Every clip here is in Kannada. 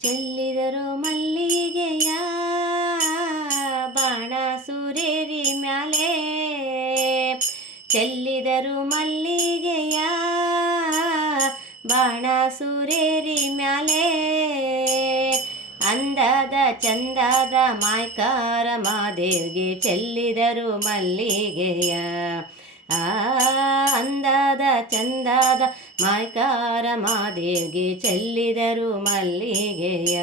ಚೆಲ್ಲಿದರು ಮಲ್ಲಿಗೆಯ ಬಾಣ ಸುರೇರಿ ಮ್ಯಾಲೆ. ಚೆಲ್ಲಿದರು ಮಲ್ಲಿಗೆಯ ಬಾಣ ಸುರೇರಿ ಮ್ಯಾಲೆ. ಅಂದದ ಚಂದದ ಮಾಯ್ಕಾರ ಮಾದೇವ್ಗೆ ಚೆಲ್ಲಿದರು ಮಲ್ಲಿಗೆಯ. ಆ ಚಂದದ ಮಾಯ್ಕಾರ ಮಾದೇವ್ಗೆ ಚೆಲ್ಲಿದರು ಮಲ್ಲಿಗೆಯ.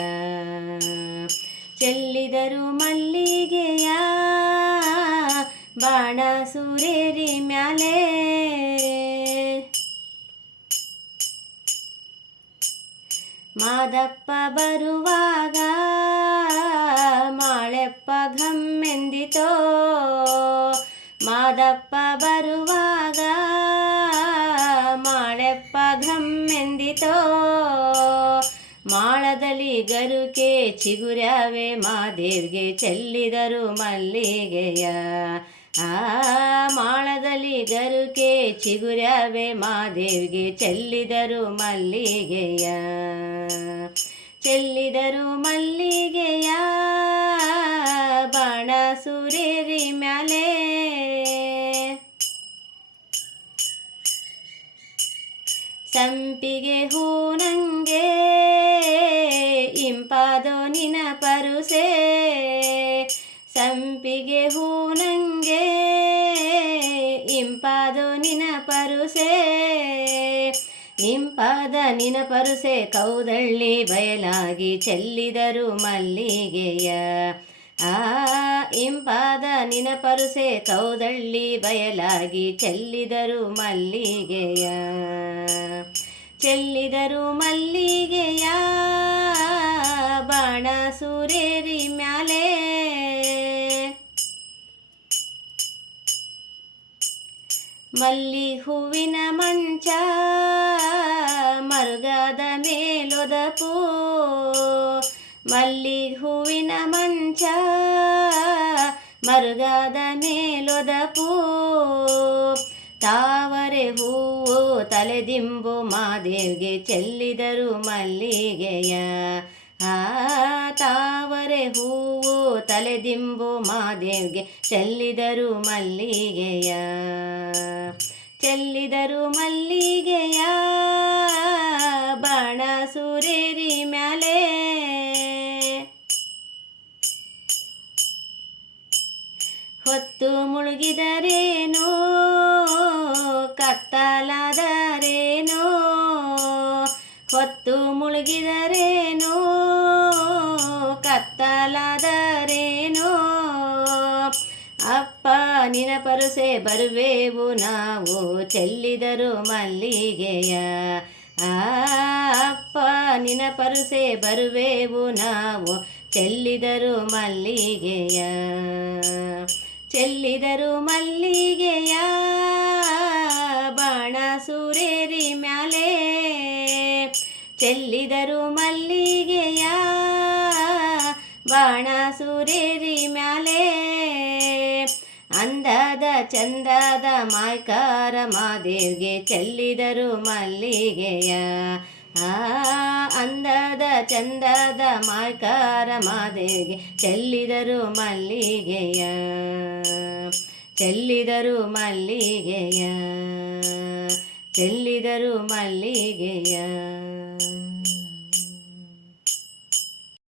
ಚೆಲ್ಲಿದರು ಮಲ್ಲಿಗೆಯ. ಬಾಣ ಸುರೇರಿ ಮ್ಯಾಲೆ. ಮಾದಪ್ಪ ಬರುವಾಗ ಮಾಳೆಪ್ಪ ಘಮ್ಮೆಂದಿತೋ. ಮಾದಪ್ಪ ಬರುವಾಗ ಘಮ್ಮೆಂದಿತೋ ಮಾಳದಲ್ಲಿ ಗರುಕೆ ಚಿಗುರವೆ ಮಾದೇವ್ಗೆ ಚೆಲ್ಲಿದರು ಮಲ್ಲಿಗೆಯ. ಆ, ಮಾಳದಲ್ಲಿ ಗರುಕೆ ಚಿಗುರವೆ ಮಾದೇವ್ಗೆ ಚೆಲ್ಲಿದರು ಮಲ್ಲಿಗೆಯ. ಚೆಲ್ಲಿದರು ಮಲ್ಲಿಗೆಯ. ಸಂಪಿಗೆ ಹೂನಂಗೆ ಇಂಪಾದೋ ನಿನ ಪರುಸೆ. ಸಂಪಿಗೆ ಹೂನಂಗೆ ಇಂಪಾದೋ ನಿನ ಪರುಸೆ. ಇಂಪಾದ ನಿನ ಪರುಸೆ ಕೌದಳ್ಳಿ ಬಯಲಾಗಿ ಚೆಲ್ಲಿದರು ಮಲ್ಲಿಗೆಯ. ಆ ಇಂಪಾದ ನಿನ ಪರುಸೆ ಕೌದಳ್ಳಿ ಬಯಲಾಗಿ ಚೆಲ್ಲಿದರು ಮಲ್ಲಿಗೆಯ. ಚೆಲ್ಲಿದರು ಮಲ್ಲಿಗೆಯ ಬಾಣ ಸುರೇರಿ ಮ್ಯಾಲೆ. ಮಲ್ಲಿ ಹೂವಿನ ಮಂಚ ಮರುಗದ ಮೇಲೊದಪು. ಮಲ್ಲಿ ಮರುಗದ ಮೇಲೊದಪು ತಾವರೆ ಹೂವು ತಲೆದಿಂಬು ಮಾದೇವ್ಗೆ ಚೆಲ್ಲಿದರು ಮಲ್ಲಿಗೆಯ. ಆ, ತಾವರೆ ಹೂವು ತಲೆದಿಂಬು ಮಾದೇವ್ಗೆ ಚೆಲ್ಲಿದರು ಮಲ್ಲಿಗೆಯ. ಚೆಲ್ಲಿದರು ಮಲ್ಲಿಗೆಯ. ಹೊತ್ತು ಮುಳುಗಿದರೇನೋ, ಕತ್ತಲಾದರೇನೋ, ಹೊತ್ತು ಮುಳುಗಿದರೇನೋ, ಕತ್ತಲಾದರೇನೋ. ಅಪ್ಪ ನಿನ ಪರುಸೆ ಬರುವೆವು ನಾವು, ಚೆಲ್ಲಿದರು ಮಲ್ಲಿಗೆಯ. ಅಪ್ಪ ನಿನ ಪರುಸೆ ಬರುವೆವು ನಾವು, ಚೆಲ್ಲಿದರು ಮಲ್ಲಿಗೆಯ. ಚೆಲ್ಲಿದರು ಮಲ್ಲಿಗೆಯ ಬಾಣ ಸುರೇರಿ ಮ್ಯಾಲೆ. ಚೆಲ್ಲಿದರು ಮಲ್ಲಿಗೆಯ ಬಾಣ ಸುರೇರಿ ಮ್ಯಾಲೆ. ಅಂದದ ಚಂದದ ಮಾಯ್ಕಾರ ಮಾದೇವ್ಗೆ ಚೆಲ್ಲಿದರು ಮಲ್ಲಿಗೆಯ ಅಂದದ ಚಂದದ ಮಾಯ್ಕಾರ ಮಾದೇವಿಗೆ ಚೆಲ್ಲಿದರು ಮಲ್ಲಿಗೆಯ. ಚೆಲ್ಲಿದರು ಮಲ್ಲಿಗೆಯ. ಚೆಲ್ಲಿದರು ಮಲ್ಲಿಗೆಯ.